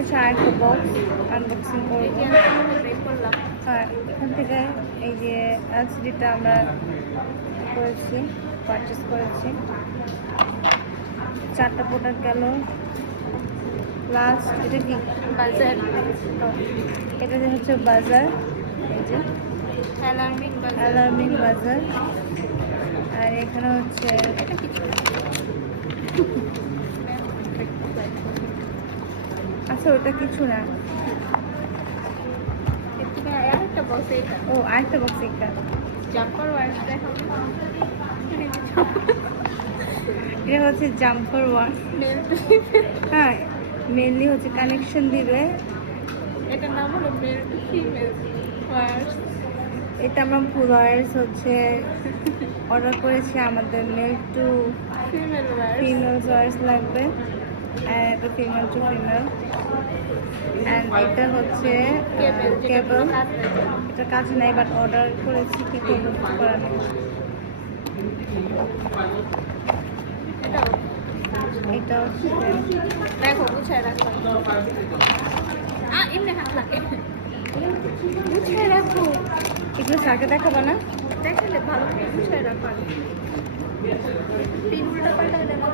আরেকটা box unboxing করবো। আর এখান থেকে এই যে এলসিডিটা আমরা করেছি, পারচেস করেছি। 4টা প্রোডাক্ট গেল। প্লাস এটা কি বাজার, এটা হচ্ছে বাজার, এই যে অ্যালার্মিং বাজার। আর এখানে হচ্ছে আচ্ছা ওটা কিছু না। একটা বসে ও আরেকটা বক্স একটা জাম্পার ওয়ার্ড দেখাবো। এটা হচ্ছে জাম্পার ওয়ান। হ্যাঁ, মেনলি হচ্ছে কানেকশন দিবে। এটার নাম হলো মেল টু ফিমেল ওয়ার্স। এটা আমরা ফুল ওয়ার্স হচ্ছে অর্ডার করেছি, আমাদের মেল টু ফিমেল ওয়ার্স। ফিমেল ওয়ার্স লাগবে। এটা ফিমেল টু ফিমেল। অ্যান্ড এটা হচ্ছে কেবল। এটা কাছে নাই, বাট অর্ডার করেছি, কি করবো করার নেই। এটা হচ্ছে দেখো গুছায় রাখলাম। এমনি হাত লাগে, গুছায় রাখো। এগুলো স্যারকে দেখাবো না? দেখালে ভালো করে গুছায় রাখো। পিন উল্টা পাল্টা দেওয়া